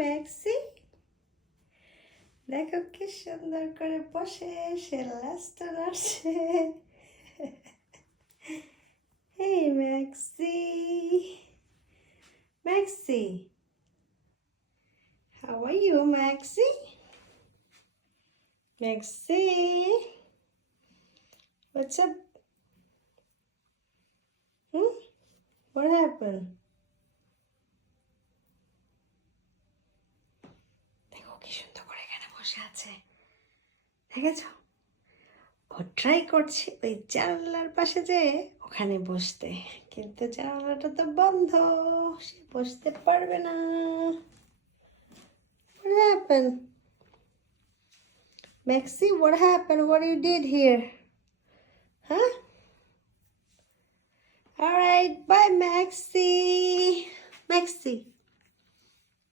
ম্যাক্সি, দেখো কি সুন্দর করে বসে সে লাস্টটা নাড়ছে। Hey Maxi, Maxi, how are you, Maxi? Maxi, what's up? What happened? দেখো কি সুন্দর করে এখানে বসে আছে, দেখেছো? ও ট্রাই করছে ওই জানলার পাশে যে ওখানে বসতে, কিন্তু জানলাটা তো বন্ধ, সে বসতে পারবে না। What happened? Maxi, what happened? What you did here? Huh? All right, bye Maxi. Maxi.